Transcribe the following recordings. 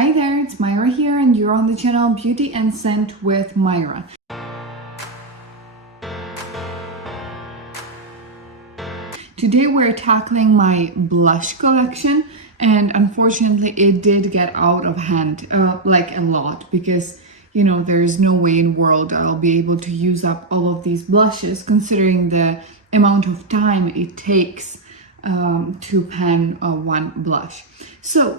Hi there, it's Myra here and you're on the channel Beauty and Scent with Myra. Today we're tackling my blush collection and unfortunately it did get out of hand, like a lot, because you know there's no way in the world I'll be able to use up all of these blushes considering the amount of time it takes to pan one blush. So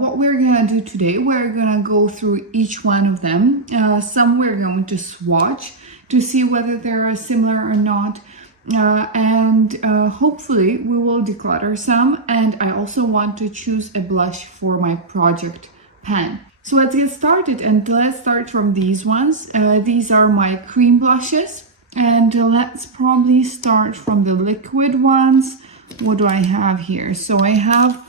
what we're gonna do today, we're gonna go through each one of them. Some we're going to swatch to see whether they're similar or not, and hopefully we will declutter some. And I also want to choose a blush for my project pan. So let's get started, and let's start from these ones. These are my cream blushes, and let's probably start from the liquid ones. What do I have here? So I have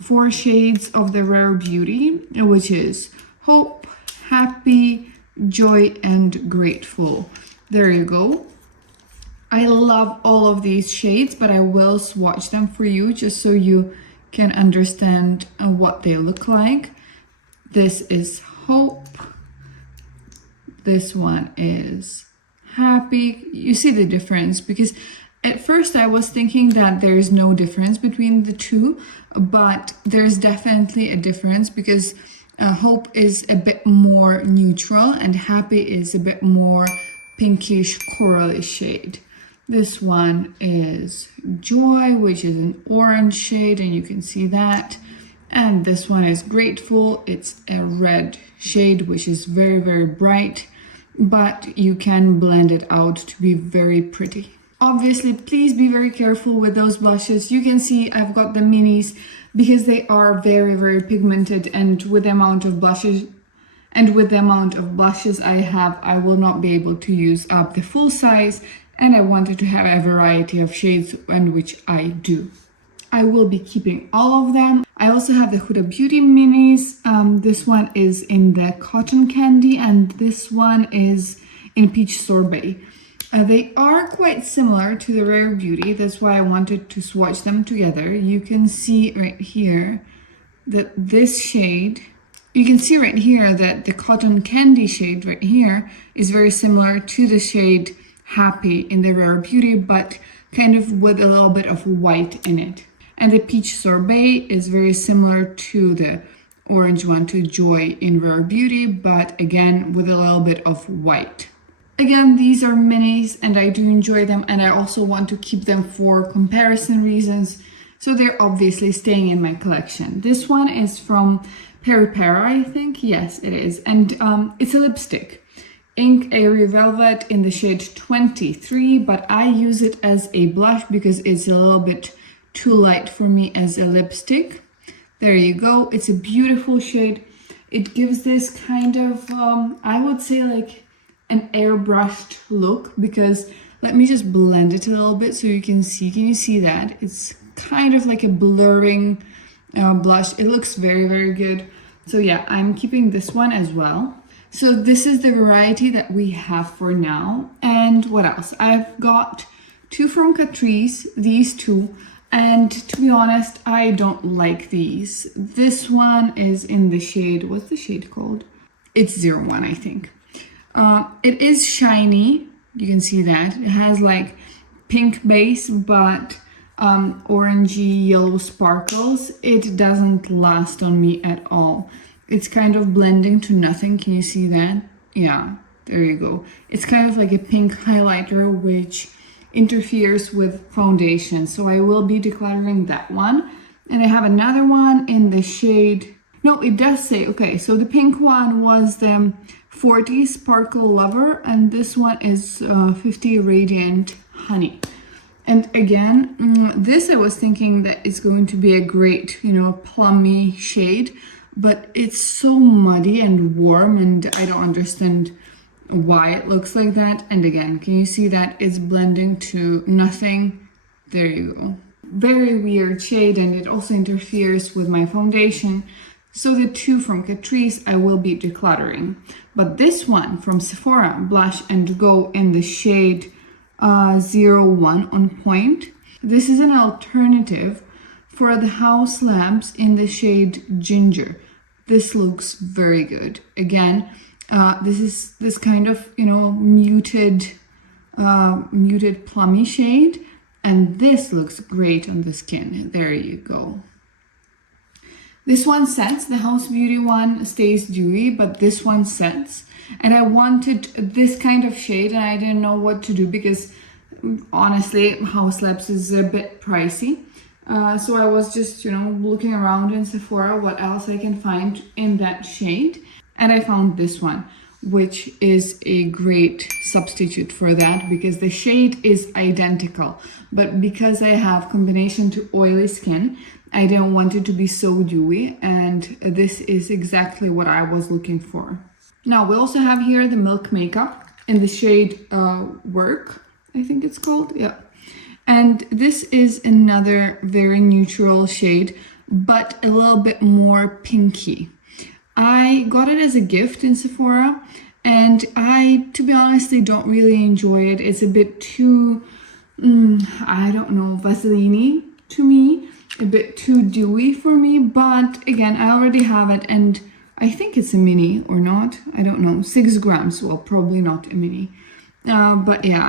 4 shades of the Rare Beauty, which is Hope, Happy, Joy, and Grateful. There you go. I love all of these shades, but I will swatch them for you just so you can understand what they look like. This is Hope. This one is Happy. You see the difference, because at first I was thinking that there's no difference between the two, but there's definitely a difference because Hope is a bit more neutral and Happy is a bit more pinkish corally shade. This one is Joy, which is an orange shade, and you can see that. And this one is Grateful. It's a red shade, which is very, very bright, but you can blend it out to be very pretty. Obviously, please be very careful with those blushes. You can see I've got the minis because they are very, very pigmented, and with the amount of blushes I have, I will not be able to use up the full size, and I wanted to have a variety of shades, and which I do. I will be keeping all of them. I also have the Huda Beauty minis. This one is in the cotton candy, and this one is in peach sorbet. They are quite similar to the Rare Beauty. That's why I wanted to swatch them together. You can see right here that this shade, you can see right here that the cotton candy shade right here is very similar to the shade Happy in the Rare Beauty, but kind of with a little bit of white in it. And the peach sorbet is very similar to the orange one, to Joy in Rare Beauty, but again with a little bit of white. Again, these are minis and I do enjoy them, and I also want to keep them for comparison reasons. So they're obviously staying in my collection. This one is from Peri Peri, I think. Yes, it is. And it's a lipstick. Ink Airy Velvet in the shade 23, but I use it as a blush because it's a little bit too light for me as a lipstick. There you go. It's a beautiful shade. It gives this kind of, I would say like an airbrushed look, because let me just blend it a little bit so you can see. Can you see that? It's kind of like a blurring blush. It looks very, very good. So yeah, I'm keeping this one as well. So this is the variety that we have for now. And what else? I've got 2 from Catrice, these 2. And to be honest, I don't like these. This one is in the shade, what's the shade called? It's 01, I think. It is shiny, you can see that. It has like pink base, but orangey yellow sparkles. It doesn't last on me at all. It's kind of blending to nothing. Can you see that? Yeah, there you go. It's kind of like a pink highlighter, which interferes with foundation. So I will be decluttering that one. And I have another one in the shade, no, it does say, okay, so the pink one was the 40 Sparkle Lover, and this one is 50 Radiant Honey. And again, this I was thinking that it's going to be a great, you know, plummy shade, but it's so muddy and warm, and I don't understand why it looks like that. And again, can you see that it's blending to nothing? There you go. Very weird shade, and it also interferes with my foundation. So the 2 from Catrice I will be decluttering. But this one from Sephora, Blush and Go in the shade 01 on Point. This is an alternative for the house lamps in the shade Ginger. this looks very good. Again, this is this kind of, you know, muted plummy shade, and this looks great on the skin. There you go. This one sets, the House Beauty one stays dewy, but this one sets. And I wanted this kind of shade, and I didn't know what to do because honestly, House Labs is a bit pricey. So I was just, you know, looking around in Sephora what else I can find in that shade. And I found this one, which is a great substitute for that because the shade is identical. But because I have combination to oily skin, I didn't want it to be so dewy, and this is exactly what I was looking for. Now we also have here the Milk Makeup in the shade Work, I think it's called, yeah. And this is another very neutral shade, but a little bit more pinky. I got it as a gift in Sephora, and I, to be honest, don't really enjoy it. It's a bit too, I don't know, Vaseline-y to me, a bit too dewy for me, but again, I already have it, and I think it's a mini or not, I don't know, 6 grams, well, probably not a mini. But yeah,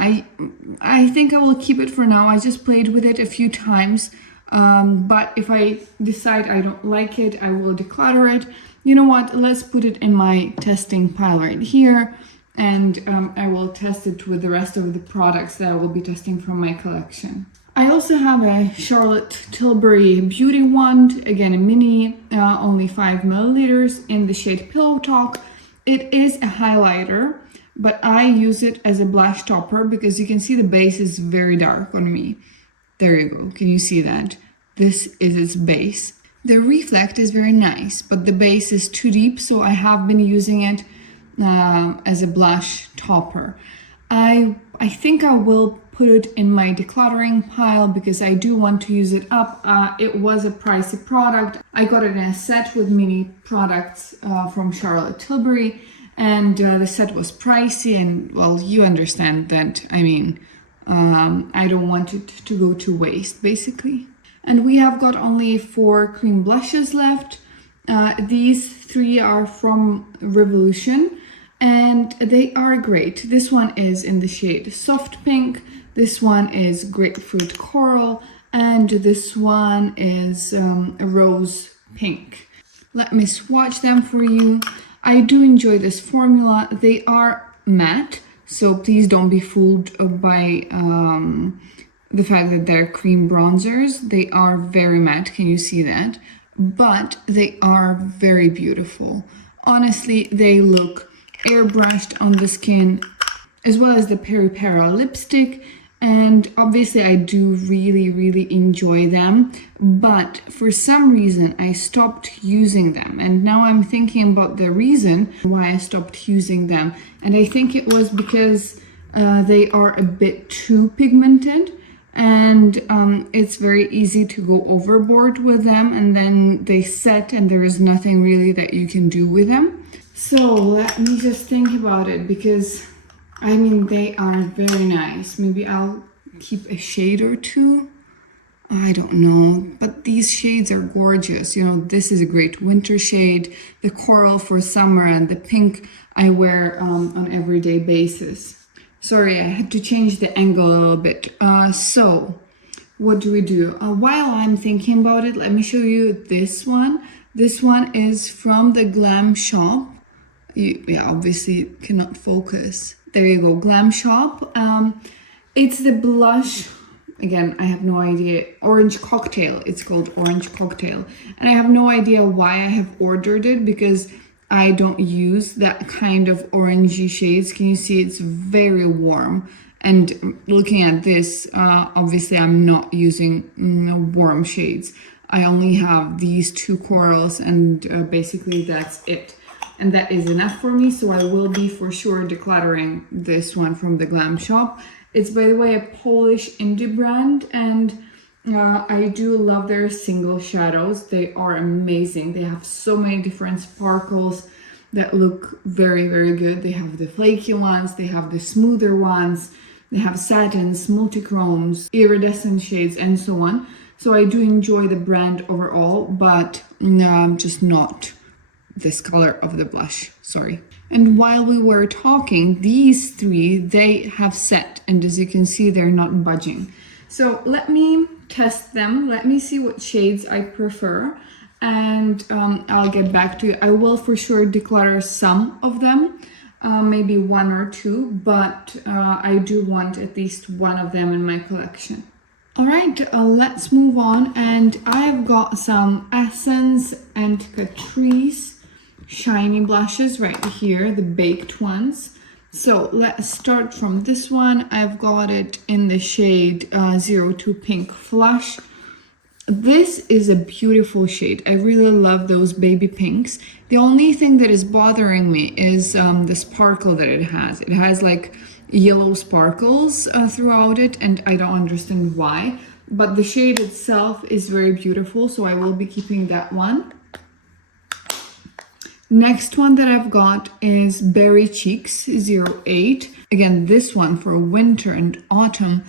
I think I will keep it for now. I just played with it a few times, but if I decide I don't like it, I will declutter it. You know what, let's put it in my testing pile right here, and I will test it with the rest of the products that I will be testing from my collection. I also have a Charlotte Tilbury Beauty Wand, again a mini, only 5 milliliters in the shade Pillow Talk. It is a highlighter, but I use it as a blush topper because you can see the base is very dark on me. There you go, can you see that? This is its base. The reflect is very nice, but the base is too deep, so I have been using it as a blush topper. I think I will put it in my decluttering pile because I do want to use it up. It was a pricey product. I got it in a set with mini products from Charlotte Tilbury, and the set was pricey, and well, you understand that. I mean, I don't want it to go to waste, basically. And we have got only 4 cream blushes left. These 3 are from Revolution, and they are great. This one is in the shade Soft Pink, this one is Grapefruit Coral, and this one is Rose Pink. Let me swatch them for you. I do enjoy this formula. They are matte, so please don't be fooled by the fact that they're cream bronzers. They are very matte, can you see that? But they are very beautiful. Honestly, they look airbrushed on the skin, as well as the Peri Para lipstick. And obviously I do really enjoy them, but for some reason I stopped using them, and now I'm thinking about the reason why I stopped using them, and I think it was because they are a bit too pigmented, and it's very easy to go overboard with them, and then they set and there is nothing really that you can do with them. So let me just think about it, because I mean, they are very nice. Maybe I'll keep a shade or 2. I don't know, but these shades are gorgeous. You know, this is a great winter shade, the coral for summer, and the pink I wear on an everyday basis. Sorry, I had to change the angle a little bit. So what do we do? While I'm thinking about it, let me show you this one. This one is from the Glam Shop. Yeah, obviously cannot focus. There you go, Glam Shop. It's the blush, again, I have no idea, Orange Cocktail, it's called Orange Cocktail. And I have no idea why I have ordered it, because I don't use that kind of orangey shades. Can you see it's very warm? And looking at this, obviously I'm not using warm shades. I only have these 2 corals, and basically that's it. And that is enough for me, so I will be for sure decluttering this one from the Glam Shop. It's, by the way, a Polish indie brand, and I do love their single shadows. They are amazing. They have so many different sparkles that look very good. They have the flaky ones, they have the smoother ones, they have satins, multichromes, iridescent shades, and so on. So I do enjoy the brand overall, but I'm just not this color of the blush, sorry. And while we were talking, these three, they have set, and as you can see, they're not budging. So let me test them. Let me see what shades I prefer, and I'll get back to you. I will for sure declutter some of them, maybe one or two, but I do want at least one of them in my collection. All right, let's move on. And I've got some Essence and Catrice shiny blushes right here, the baked ones. So let's start from this one. I've got it in the shade 02 Pink Flush. This is a beautiful shade. I really love those baby pinks. The only thing that is bothering me is the sparkle that it has. It has like yellow sparkles throughout it, and I don't understand why. But the shade itself is very beautiful, so I will be keeping that one. Next one that I've got is Berry Cheeks 08. Again, this one for winter and autumn,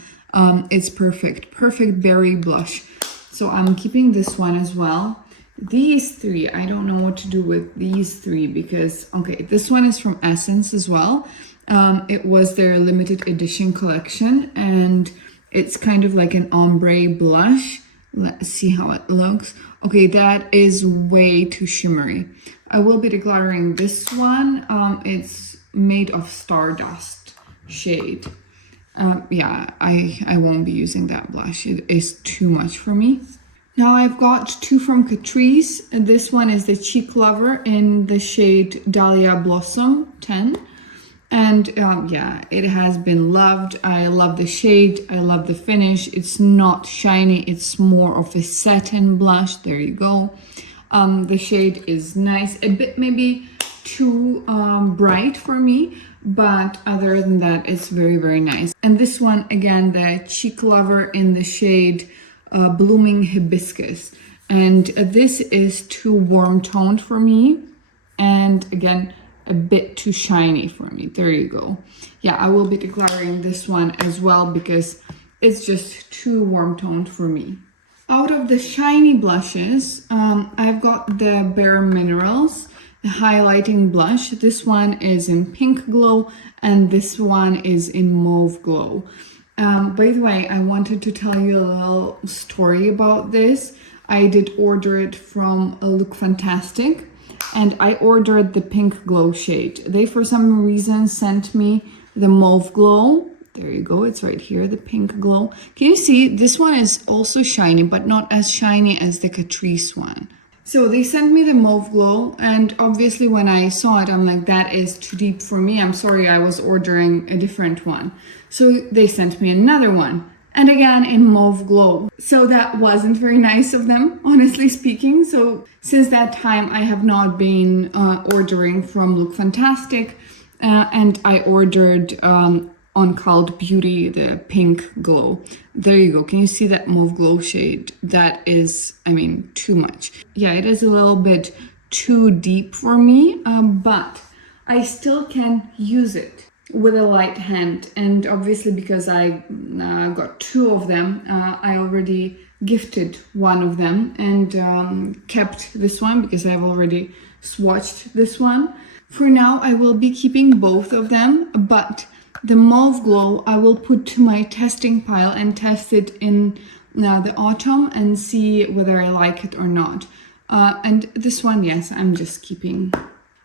it's perfect. Perfect berry blush. So I'm keeping this one as well. These three, I don't know what to do with these three because, okay, this one is from Essence as well. It was their limited edition collection, and it's kind of like an ombre blush. Let's see how it looks. Okay, that is way too shimmery. I will be decluttering this one. It's made of Stardust shade. Yeah, I won't be using that blush. It is too much for me. Now I've got two from Catrice. This one is the Cheek Lover in the shade Dahlia Blossom 10. And yeah, it has been loved. I love the shade. I love the finish. It's not shiny. It's more of a satin blush. There you go. The shade is nice. A bit maybe too bright for me, but other than that, it's very, very nice. And this one, again, the Cheek Lover in the shade Blooming Hibiscus. And this is too warm toned for me. And again, a bit too shiny for me. There you go. Yeah, I will be decluttering this one as well because it's just too warm toned for me. Out of the shiny blushes, I've got the Bare Minerals highlighting blush. This one is in Pink Glow and this one is in Mauve Glow. By the way, I wanted to tell you a little story about this. I did order it from Look Fantastic, and I ordered the Pink Glow shade. They, for some reason, sent me the Mauve Glow. There you go, it's right here, the Pink Glow. Can you see? This one is also shiny, but not as shiny as the Catrice one. So they sent me the Mauve Glow, and obviously when I saw it, I'm like, that is too deep for me. I'm sorry, I was ordering a different one. So they sent me another one, and again in Mauve Glow. So that wasn't very nice of them, honestly speaking. So since that time, I have not been ordering from Look Fantastic, and I ordered on Cult Beauty the Pink Glow. There you go. Can you see that Mauve Glow shade? That is, I mean, too much. Yeah, it is a little bit too deep for me, but I still can use it with a light hand. And obviously because I got two of them, I already gifted one of them and kept this one because I've already swatched this one. For now, I will be keeping both of them, but the Mauve Glow I will put to my testing pile and test it in the autumn and see whether I like it or not. And this one, yes, I'm just keeping.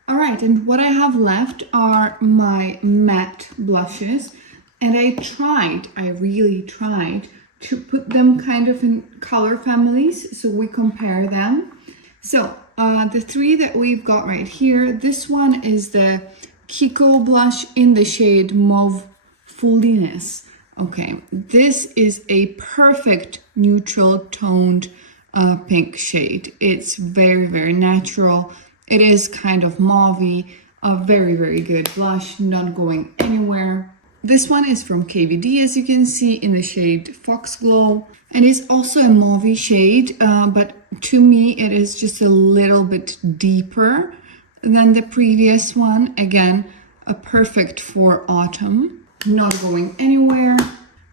All right, and what I have left are my matte blushes. And I really tried to put them kind of in color families so we compare them. So the three that we've got right here, this one is the Kiko blush in the shade Mauve Fulliness. Okay, this is a perfect neutral toned pink shade. It's very, very natural. It is kind of mauvey, a very, very good blush, not going anywhere. This one is from KVD, as you can see, in the shade Fox Glow. And it's also a mauvey shade, but to me it is just a little bit deeper than the previous one. Again, a perfect for autumn, not going anywhere.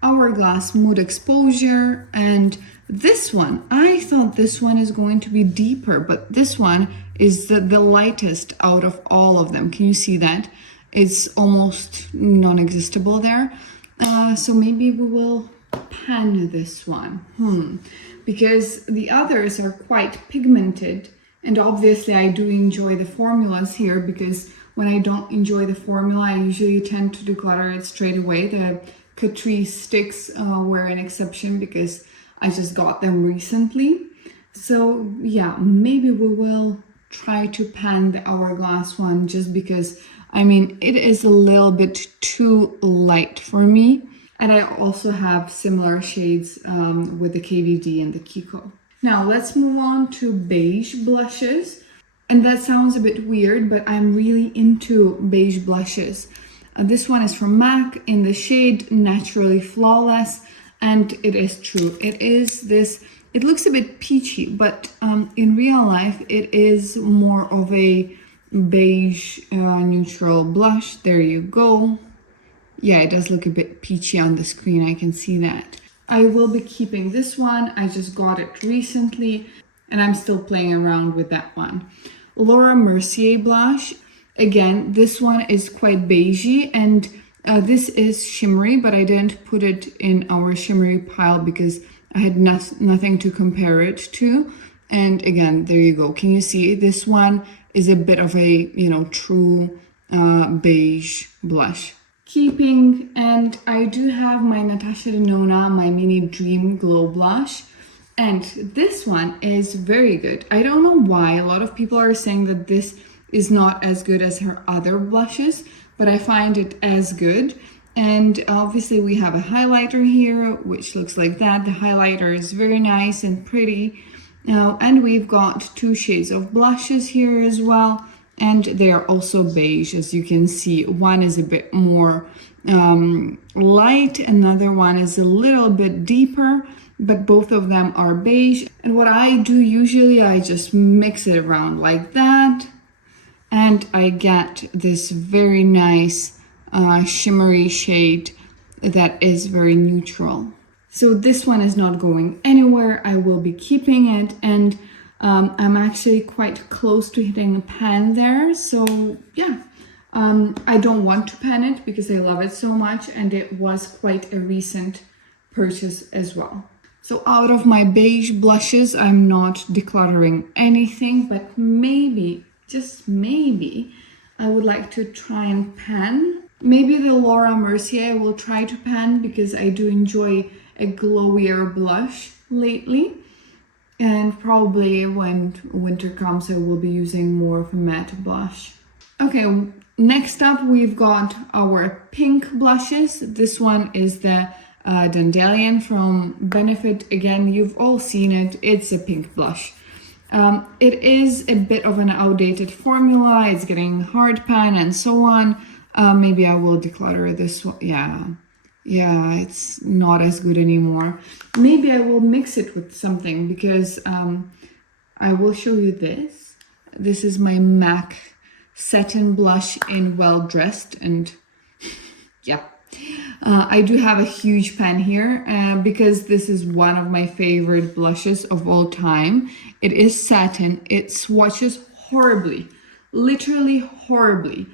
Hourglass Mood Exposure, and This one, I thought this one is going to be deeper, but this one is the lightest out of all of them. Can you see that? It's almost non-existable there. So maybe we will pan this one. Because the others are quite pigmented, and obviously I do enjoy the formulas here, because when I don't enjoy the formula, I usually tend to declutter it straight away. The Catrice sticks were an exception because I just got them recently. So yeah, maybe we will try to pan the Hourglass one, just because, I mean, it is a little bit too light for me. And I also have similar shades with the KVD and the Kiko. Now let's move on to beige blushes. And that sounds a bit weird, but I'm really into beige blushes. This one is from MAC in the shade Naturally Flawless. And it is true. It is this, it looks a bit peachy, but in real life, it is more of a beige neutral blush. There you go. Yeah, it does look a bit peachy on the screen. I can see that. I will be keeping this one. I just got it recently and I'm still playing around with that one. Laura Mercier blush. Again, this one is quite beigey, and this is shimmery, but I didn't put it in our shimmery pile because I had nothing to compare it to. And again, there you go. Can you see? This one is a bit of a, true beige blush. Keeping, and I do have my Natasha Denona, my Mini Dream Glow Blush. And this one is very good. I don't know why. A lot of people are saying that this is not as good as her other blushes, but I find it as good. And obviously we have a highlighter here, which looks like that. The highlighter is very nice and pretty. And we've got 2 shades of blushes here as well. And they are also beige, as you can see. One is a bit more light, another one is a little bit deeper, but both of them are beige. And what I do usually, I just mix it around like that, and I get this very nice shimmery shade that is very neutral. So this one is not going anywhere. I will be keeping it, and I'm actually quite close to hitting a pan there. So yeah, I don't want to pan it because I love it so much, and it was quite a recent purchase as well. So out of my beige blushes, I'm not decluttering anything, but maybe, just maybe, I would like to try and pan. Maybe the Laura Mercier I will try to pan because I do enjoy a glowier blush lately. And probably when winter comes, I will be using more of a matte blush. Okay, next up we've got our pink blushes. This one is the Dandelion from Benefit. Again, you've all seen it. It's a pink blush. It is a bit of an outdated formula. It's getting hard pan and so on. Maybe I will declutter this one. Yeah, it's not as good anymore. Maybe I will mix it with something because I will show you this. This is my MAC satin blush in Well Dressed, and yeah. I do have a huge pan here because this is one of my favorite blushes of all time. It is satin. It swatches horribly, literally horribly,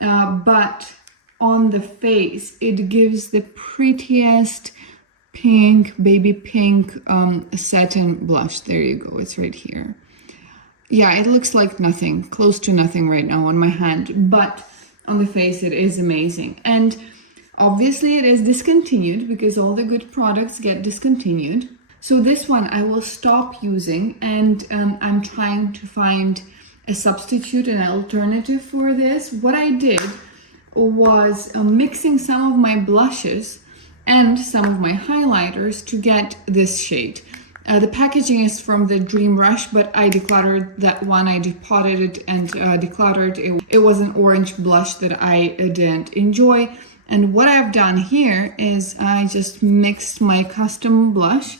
but on the face it gives the prettiest pink, baby pink satin blush. There you go, it's right here. Yeah, it looks like nothing, close to nothing right now on my hand, but on the face it is amazing. And obviously it is discontinued because all the good products get discontinued. So this one I will stop using, and I'm trying to find a substitute, an alternative for this. What I did was mixing some of my blushes and some of my highlighters to get this shade. The packaging is from the Dream Rush, but I decluttered that one. I depotted it and decluttered it. It was an orange blush that I didn't enjoy. And what I've done here is I just mixed my custom blush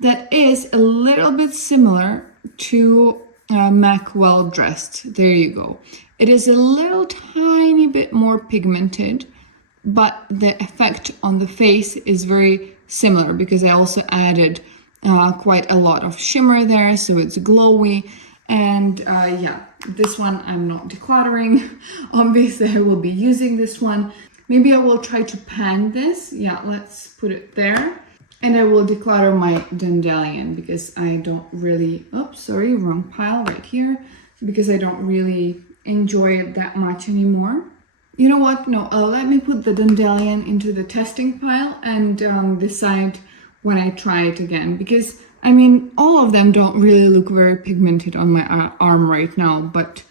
that is a little bit similar to MAC Well Dressed. There you go. It is a little tiny bit more pigmented, but the effect on the face is very similar because I also added quite a lot of shimmer there, so it's glowy. And yeah, this one I'm not decluttering. Obviously, I will be using this one. Maybe I will try to pan this. Yeah, let's put it there. And I will declutter my dandelion because I don't really, oops, sorry, wrong pile right here. Because I don't really enjoy it that much anymore. You know what? No, let me put the dandelion into the testing pile and decide when I try it again. Because, I mean, all of them don't really look very pigmented on my arm right now, but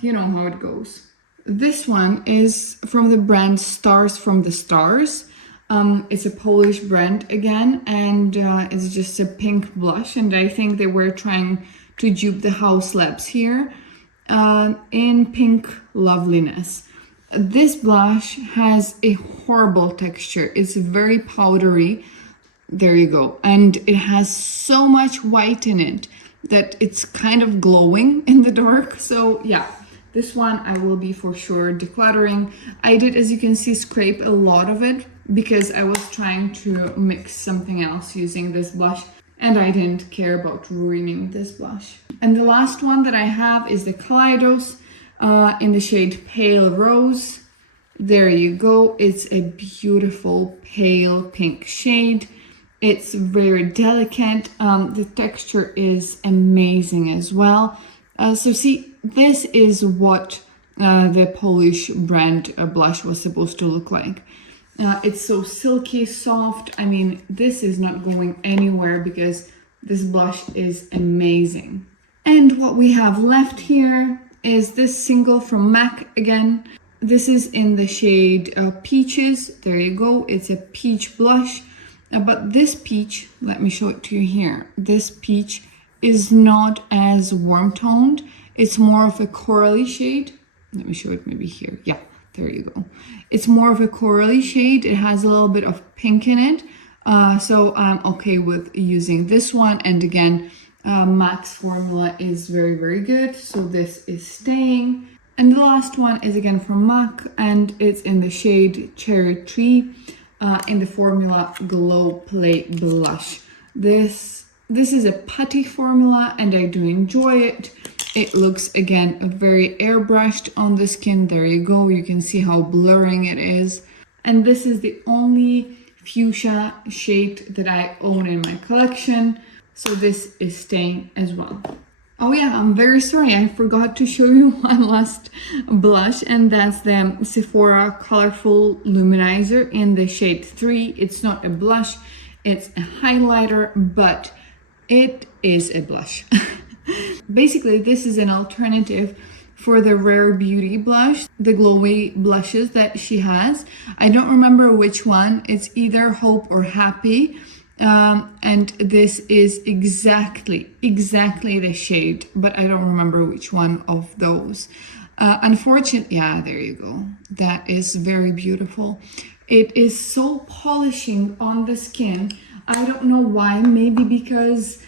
you know how it goes. This one is from the brand Stars from the Stars. It's a Polish brand again, and it's just a pink blush, and I think they were trying to dupe the House Labs here in Pink Loveliness. This blush has a horrible texture. It's very powdery. There you go. And it has so much white in it that it's kind of glowing in the dark. So yeah, this one I will be for sure decluttering. I did, as you can see, scrape a lot of it because I was trying to mix something else using this blush and I didn't care about ruining this blush. And the last one that I have is the Kaleidos in the shade Pale Rose. There you go. It's a beautiful pale pink shade. It's very delicate. The texture is amazing as well. So see, this is what the Polish brand blush was supposed to look like. It's so silky, soft. I mean, this is not going anywhere because this blush is amazing. And what we have left here is this single from MAC again. This is in the shade Peaches. There you go. It's a peach blush. But this peach, let me show it to you here. This peach is not as warm toned. It's more of a corally shade. Let me show it maybe here. Yeah, there you go. It's more of a corally shade. It has a little bit of pink in it. So I'm okay with using this one. And again, MAC's formula is very, very good. So this is staying. And the last one is again from MAC, and it's in the shade Cherry Tree in the formula Glow Play Blush. This is a putty formula and I do enjoy it. It looks again very airbrushed on the skin. There you go. You can see how blurring it is. And this is the only fuchsia shade that I own in my collection. So this is staying as well. Oh yeah, I'm very sorry. I forgot to show you one last blush, and that's the Sephora Colorful Luminizer in the shade 3. It's not a blush, it's a highlighter, but it is a blush. Basically, this is an alternative for the Rare Beauty blush, the glowy blushes that she has. I don't remember which one. It's either Hope or Happy. And this is exactly the shade, but I don't remember which one of those. Unfortunately, yeah, there you go. That is very beautiful. It is so polishing on the skin. I don't know why, maybe because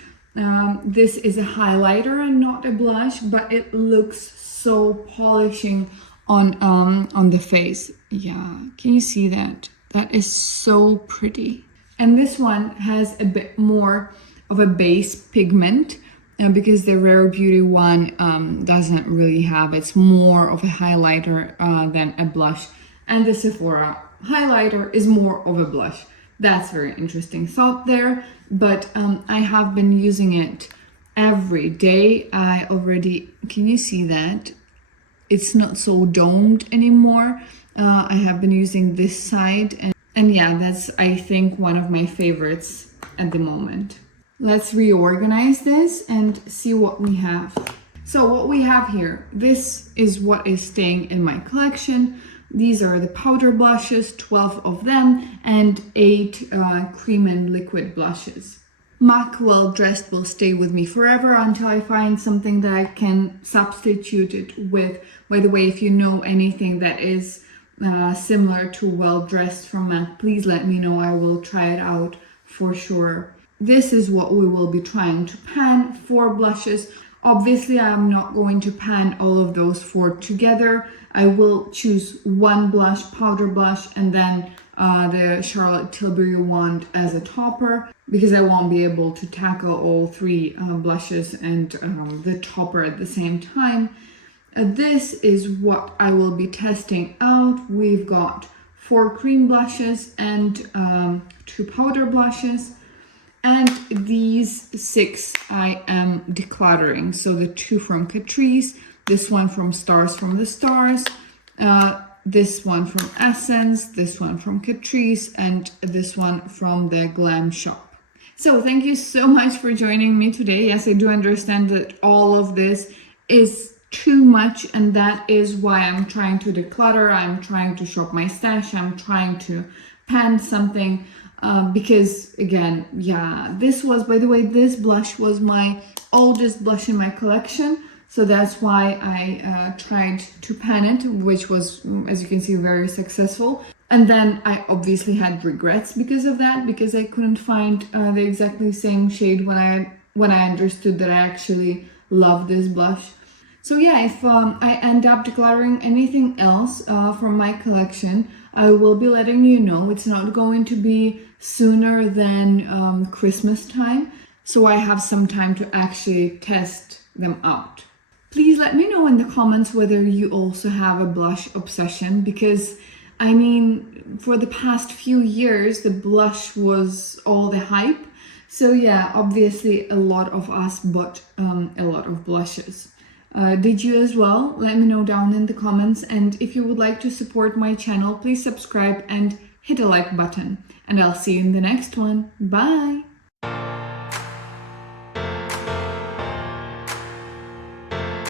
this is a highlighter and not a blush, but it looks so polishing on the face. Yeah, can you see that? That is so pretty. And this one has a bit more of a base pigment because the Rare Beauty one doesn't really have. It's more of a highlighter than a blush. And the Sephora highlighter is more of a blush. That's very interesting thought there. But I have been using it every day. I already, can you see that? It's not so domed anymore. I have been using this side. And yeah, that's, I think, one of my favorites at the moment. Let's reorganize this and see what we have. So what we have here, this is what is staying in my collection. These are the powder blushes, 12 of them, and 8 cream and liquid blushes. MAC Well Dressed will stay with me forever until I find something that I can substitute it with. By the way, if you know anything that is similar to Well Dressed from MAC, please let me know. I will try it out for sure. This is what we will be trying to pan, 4 blushes. Obviously, I'm not going to pan all of those 4 together. I will choose one blush, powder blush, and then the Charlotte Tilbury wand as a topper, because I won't be able to tackle all three blushes and the topper at the same time. This is what I will be testing out. We've got 4 cream blushes and 2 powder blushes. And these 6 I am decluttering. So the 2 from Catrice, this one from Stars from the Stars, this one from Essence, this one from Catrice, and this one from the Glam Shop. So thank you so much for joining me today. Yes, I do understand that all of this is too much, and that is why I'm trying to declutter. I'm trying to shop my stash. I'm trying to pan something because again, yeah, this was, by the way, this blush was my oldest blush in my collection, so that's why I tried to pan it, which was, as you can see, very successful. And then I obviously had regrets because of that, because I couldn't find the exactly same shade when I understood that I actually love this blush. So yeah, if I end up decluttering anything else from my collection, I will be letting you know. It's not going to be sooner than Christmas time, so I have some time to actually test them out. Please let me know in the comments whether you also have a blush obsession, because I mean, for the past few years, the blush was all the hype. So yeah, obviously a lot of us bought a lot of blushes. Did you as well? Let me know down in the comments. And if you would like to support my channel, please subscribe and hit a like button. And I'll see you in the next one. Bye!